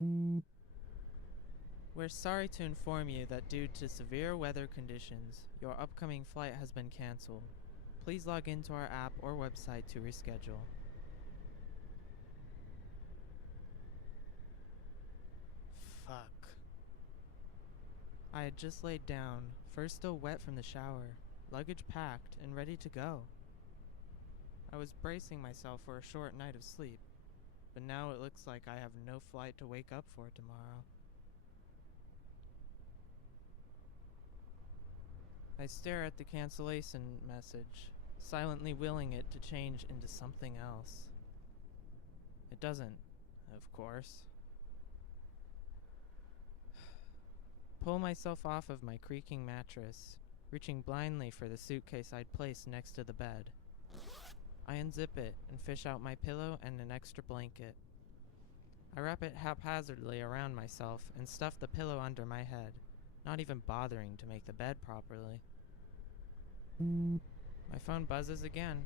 We're sorry to inform you that due to severe weather conditions, your upcoming flight has been canceled. Please log into our app or website to reschedule. Fuck. I had just laid down, fur still wet from the shower, luggage packed and ready to go. I was bracing myself for a short night of sleep, but now it looks like I have no flight to wake up for tomorrow. I stare at the cancellation message, silently willing it to change into something else. It doesn't, of course. Pull myself off of my creaking mattress, reaching blindly for the suitcase I'd placed next to the bed. I unzip it and fish out my pillow and an extra blanket. I wrap it haphazardly around myself and stuff the pillow under my head, not even bothering to make the bed properly. My phone buzzes again.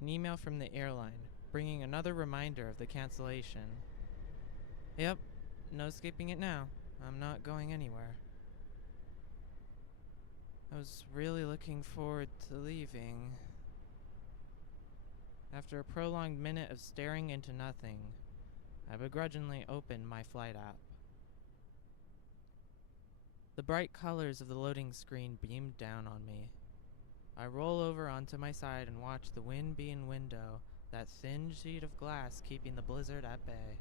An email from the airline, bringing another reminder of the cancellation. Yep, no escaping it now. I'm not going anywhere. I was really looking forward to leaving. After a prolonged minute of staring into nothing, I begrudgingly opened my flight app. The bright colors of the loading screen beamed down on me. I roll over onto my side and watch the wind-beaten window, that thin sheet of glass keeping the blizzard at bay.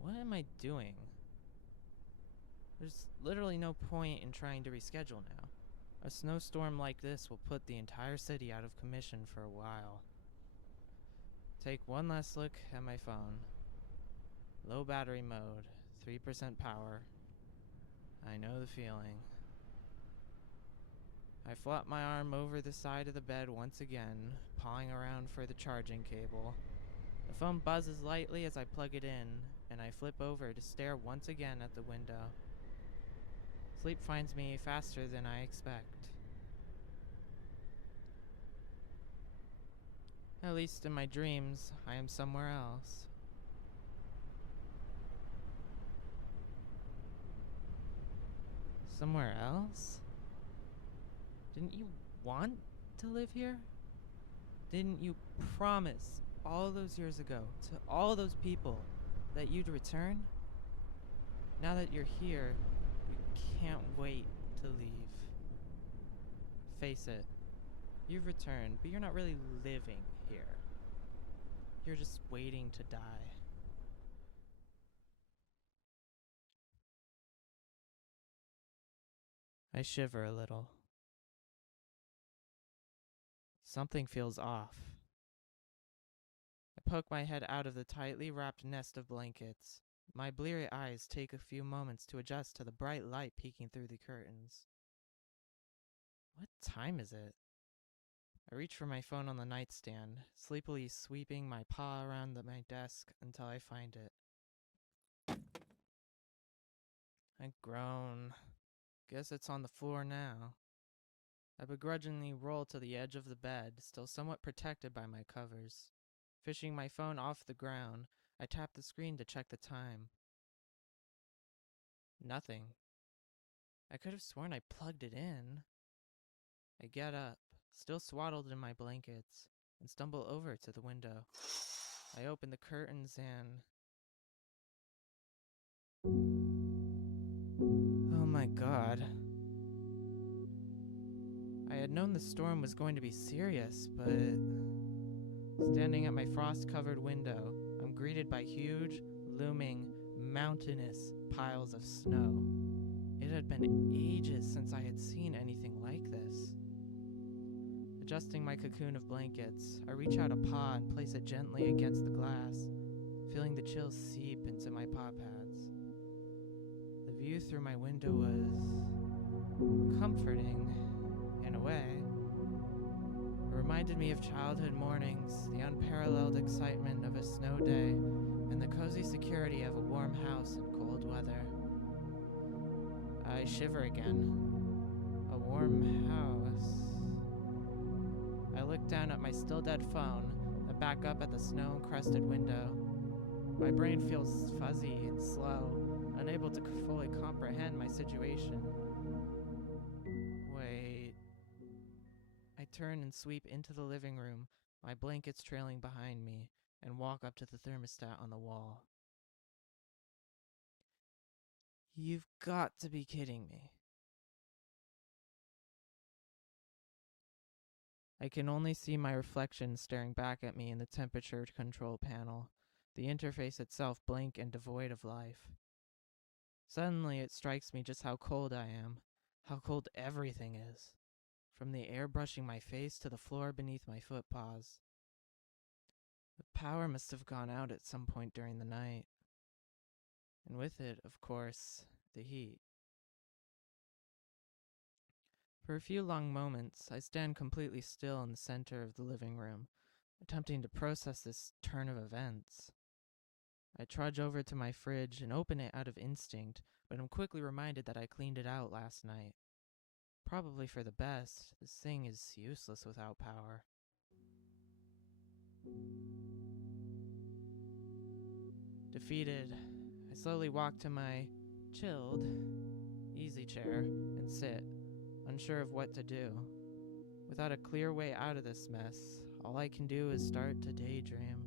What am I doing? There's literally no point in trying to reschedule now. A snowstorm like this will put the entire city out of commission for a while. Take one last look at my phone. Low battery mode, 3% power. I know the feeling. I flop my arm over the side of the bed once again, pawing around for the charging cable. The phone buzzes lightly as I plug it in, and I flip over to stare once again at the window. Sleep finds me faster than I expect. At least in my dreams, I am somewhere else. Somewhere else? Didn't you want to live here? Didn't you promise all those years ago to all those people that you'd return? Now that you're here, you can't wait to leave. Face it, you've returned, but you're not really living here. You're just waiting to die. I shiver a little. Something feels off. I poke my head out of the tightly wrapped nest of blankets. My bleary eyes take a few moments to adjust to the bright light peeking through the curtains. What time is it? I reach for my phone on the nightstand, sleepily sweeping my paw around my desk until I find it. I groan. Guess it's on the floor now. I begrudgingly roll to the edge of the bed, still somewhat protected by my covers. Fishing my phone off the ground, I tap the screen to check the time. Nothing. I could have sworn I plugged it in. I get up, still swaddled in my blankets, and stumble over to the window. I open the curtains and... Oh my god. I had known the storm was going to be serious, but... Standing at my frost-covered window, I'm greeted by huge, looming, mountainous piles of snow. It had been ages since I had seen anything like this. Adjusting my cocoon of blankets, I reach out a paw and place it gently against the glass, feeling the chills seep into my paw pads. The view through my window was comforting, in a way. It reminded me of childhood mornings, the unparalleled excitement of a snow day, and the cozy security of a warm house in cold weather. I shiver again. A warm house. I look down at my still dead phone and back up at the snow-encrusted window. My brain feels fuzzy and slow, unable to fully comprehend my situation. Wait. I turn and sweep into the living room, my blankets trailing behind me, and walk up to the thermostat on the wall. You've got to be kidding me. I can only see my reflection staring back at me in the temperature control panel, the interface itself blank and devoid of life. Suddenly it strikes me just how cold I am, how cold everything is, from the air brushing my face to the floor beneath my footpaws. The power must have gone out at some point during the night, and with it, of course, the heat. For a few long moments, I stand completely still in the center of the living room, attempting to process this turn of events. I trudge over to my fridge and open it out of instinct, but am quickly reminded that I cleaned it out last night. Probably for the best. This thing is useless without power. Defeated, I slowly walk to my chilled easy chair and sit, unsure of what to do. Without a clear way out of this mess, all I can do is start to daydream.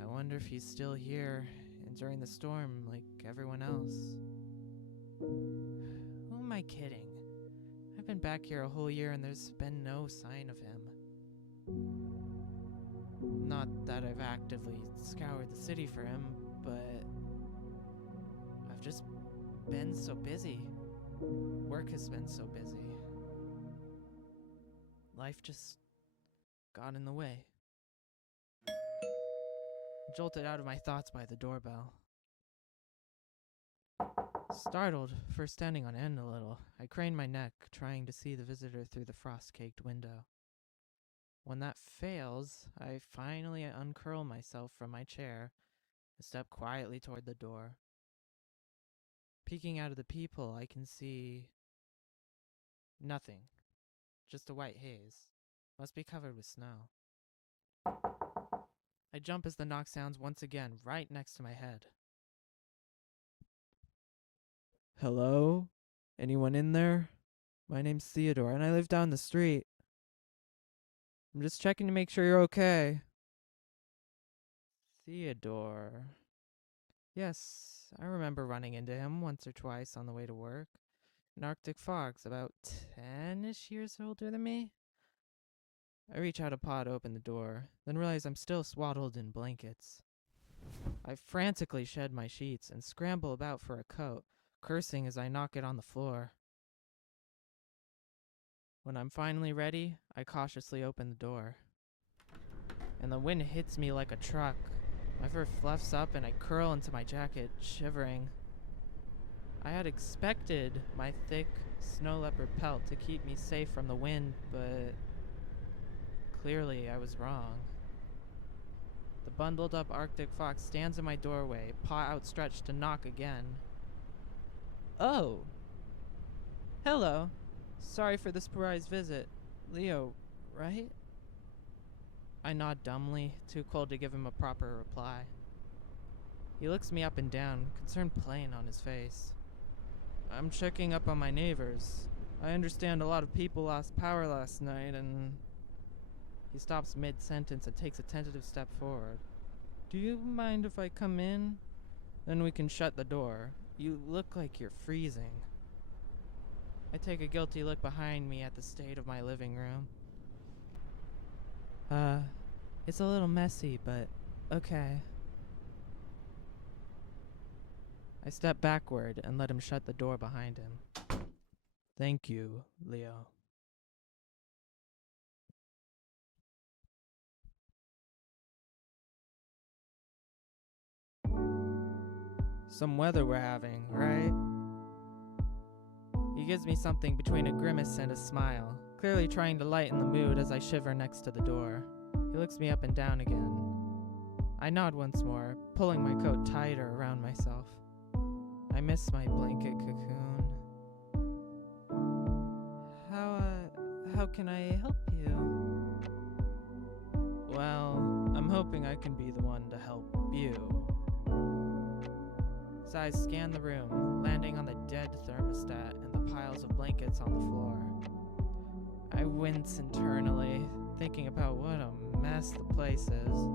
I wonder if he's still here, enduring the storm like everyone else. Who am I kidding? I've been back here a whole year and there's been no sign of him. Not that I've actively scoured the city for him, but I've just been so busy. Work has been so busy. Life just got in the way. Jolted out of my thoughts by the doorbell. Startled, for standing on end a little, I crane my neck, trying to see the visitor through the frost-caked window. When that fails, I finally uncurl myself from my chair and step quietly toward the door. Peeking out of the peephole, I can see nothing. Just a white haze. Must be covered with snow. I jump as the knock sounds once again, right next to my head. Hello? Anyone in there? My name's Theodore, and I live down the street. I'm just checking to make sure you're okay. Theodore. Yes, I remember running into him once or twice on the way to work. An Arctic Fox, about 10-ish years older than me. I reach out a paw to open the door, then realize I'm still swaddled in blankets. I frantically shed my sheets and scramble about for a coat, cursing as I knock it on the floor. When I'm finally ready, I cautiously open the door. And the wind hits me like a truck. My fur fluffs up and I curl into my jacket, shivering. I had expected my thick snow leopard pelt to keep me safe from the wind, but clearly I was wrong. The bundled up Arctic Fox stands in my doorway, paw outstretched to knock again. Oh! Hello. Sorry for the surprise visit. Leo, right? I nod dumbly, too cold to give him a proper reply. He looks me up and down, concern plain on his face. I'm checking up on my neighbors. I understand a lot of people lost power last night and... He stops mid-sentence and takes a tentative step forward. Do you mind if I come in? Then we can shut the door. You look like you're freezing. I take a guilty look behind me at the state of my living room. It's a little messy, but okay. I step backward and let him shut the door behind him. Thank you, Leo. Some weather we're having, right? He gives me something between a grimace and a smile, clearly trying to lighten the mood as I shiver next to the door. He looks me up and down again. I nod once more, pulling my coat tighter around myself. I miss my blanket cocoon. How can I help you? Well, I'm hoping I can be the one to help you. His eyes scan the room, landing on the dead thermostat and the piles of blankets on the floor. I wince internally, thinking about what a mess the place is.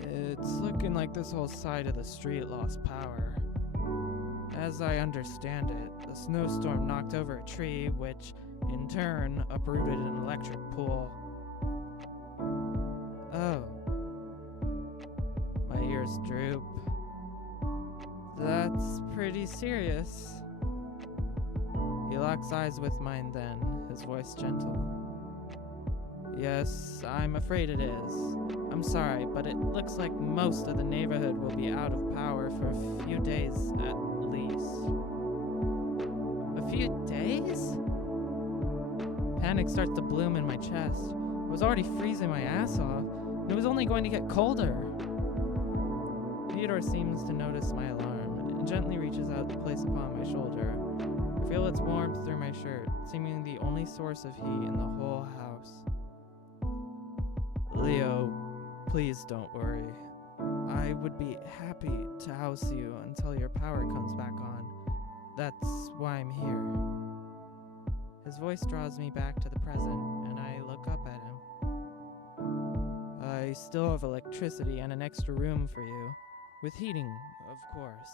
It's looking like this whole side of the street lost power. As I understand it, the snowstorm knocked over a tree, which, in turn, uprooted an electric pool. Oh. My ears droop. That's pretty serious. He locks eyes with mine then, his voice gentle. Yes, I'm afraid it is. I'm sorry, but it looks like most of the neighborhood will be out of power for a few days at least. A few days? Panic starts to bloom in my chest. I was already freezing my ass off, and it was only going to get colder. Theodore seems to notice my alarm and gently reaches out to place upon my shoulder. I feel its warmth through my shirt, seeming the only source of heat in the whole house. Leo, please don't worry. I would be happy to house you until your power comes back on. That's why I'm here. His voice draws me back to the present, and I look up at him. I still have electricity and an extra room for you, with heating, of course.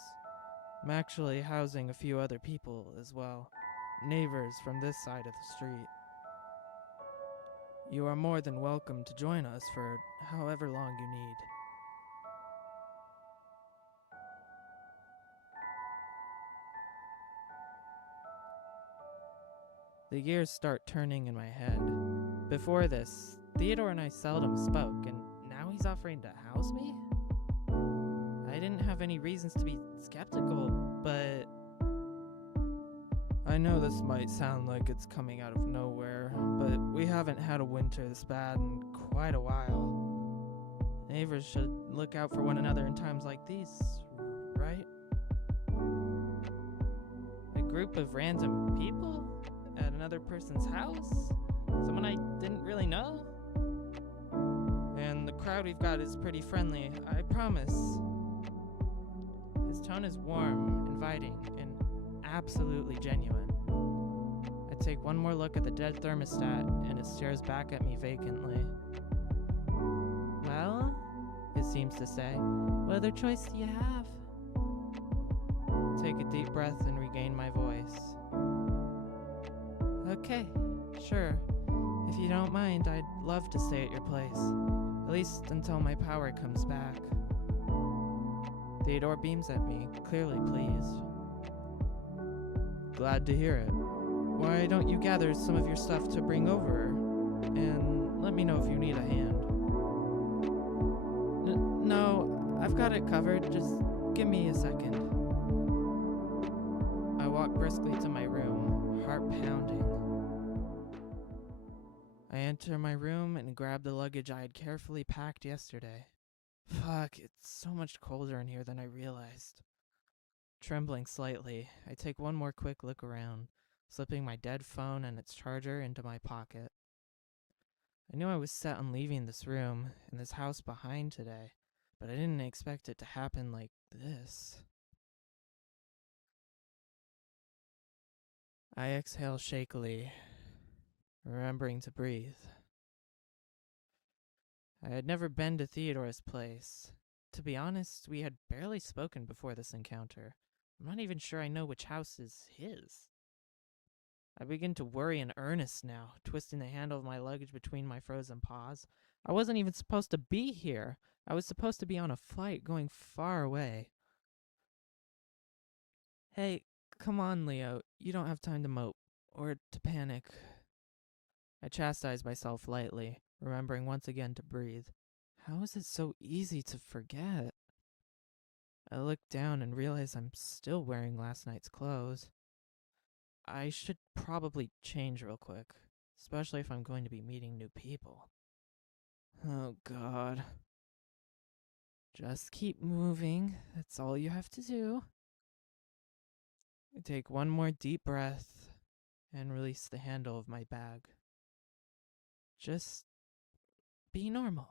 I'm actually housing a few other people as well, neighbors from this side of the street. You are more than welcome to join us for however long you need. The gears start turning in my head. Before this, Theodore and I seldom spoke, and now he's offering to house me? I didn't have any reasons to be skeptical, but... I know this might sound like it's coming out of nowhere, but we haven't had a winter this bad in quite a while. Neighbors should look out for one another in times like these, right? A group of random people at another person's house? Someone I didn't really know? And the crowd we've got is pretty friendly, I promise. His tone is warm, inviting, and absolutely genuine. I take one more look at the dead thermostat, and it stares back at me vacantly. Well, it seems to say, what other choice do you have? Take a deep breath and regain my voice. Okay, sure. If you don't mind, I'd love to stay at your place, at least until my power comes back. Theodore beams at me, clearly pleased. Glad to hear it. Why don't you gather some of your stuff to bring over, and let me know if you need a hand. No, I've got it covered, just give me a second. I walk briskly to my room, heart pounding. I enter my room and grab the luggage I had carefully packed yesterday. Fuck, it's so much colder in here than I realized. Trembling slightly, I take one more quick look around, slipping my dead phone and its charger into my pocket. I knew I was set on leaving this room and this house behind today, but I didn't expect it to happen like this. I exhale shakily, remembering to breathe. I had never been to Theodore's place. To be honest, we had barely spoken before this encounter. I'm not even sure I know which house is his. I begin to worry in earnest now, twisting the handle of my luggage between my frozen paws. I wasn't even supposed to be here. I was supposed to be on a flight going far away. Hey, come on, Leo. You don't have time to mope or to panic. I chastise myself lightly, remembering once again to breathe. How is it so easy to forget? I look down and realize I'm still wearing last night's clothes. I should probably change real quick, especially if I'm going to be meeting new people. Oh God. Just keep moving. That's all you have to do. I take one more deep breath and release the handle of my bag. Just be normal.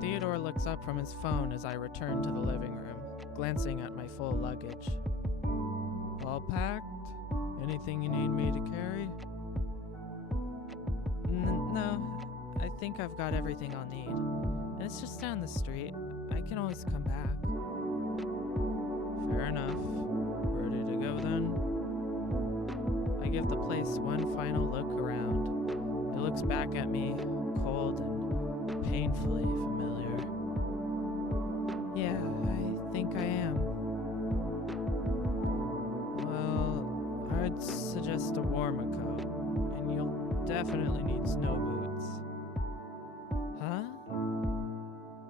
Theodore looks up from his phone as I return to the living room, glancing at my full luggage. All packed? Anything you need me to carry? No, I think I've got everything I'll need. And it's just down the street. I can always come back. Fair enough. Ready to go then? I give the place one final look around. It looks back at me, cold and painfully familiar. Yeah, I think I am. Well, I'd suggest a warmer coat, and you'll definitely need snow boots. Huh?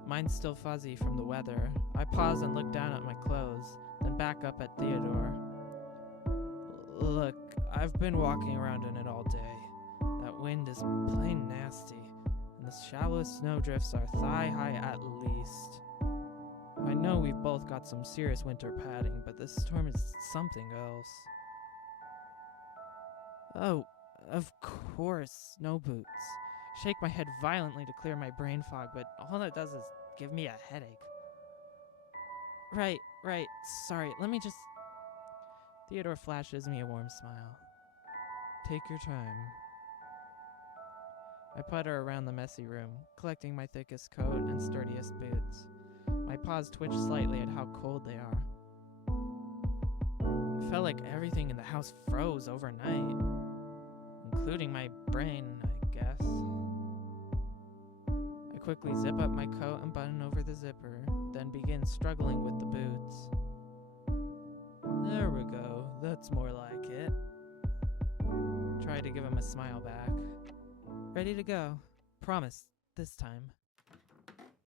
Mine's still fuzzy from the weather. I pause and look down at my clothes, then back up at Theodore. Look, I've been walking around in it all day. That wind is plain nasty, and the shallowest snowdrifts are thigh-high at least. I know we've both got some serious winter padding, but this storm is something else. Oh, of course, snow boots. Shake my head violently to clear my brain fog, but all that does is give me a headache. Right, sorry, let me just... Theodore flashes me a warm smile. Take your time. I putter around the messy room, collecting my thickest coat and sturdiest boots. My paws twitch slightly at how cold they are. It felt like everything in the house froze overnight, including my brain, I guess. I quickly zip up my coat and button over the zipper, then begin struggling with the boots. There we go, that's more like it. Try to give him a smile back. Ready to go. Promise, this time.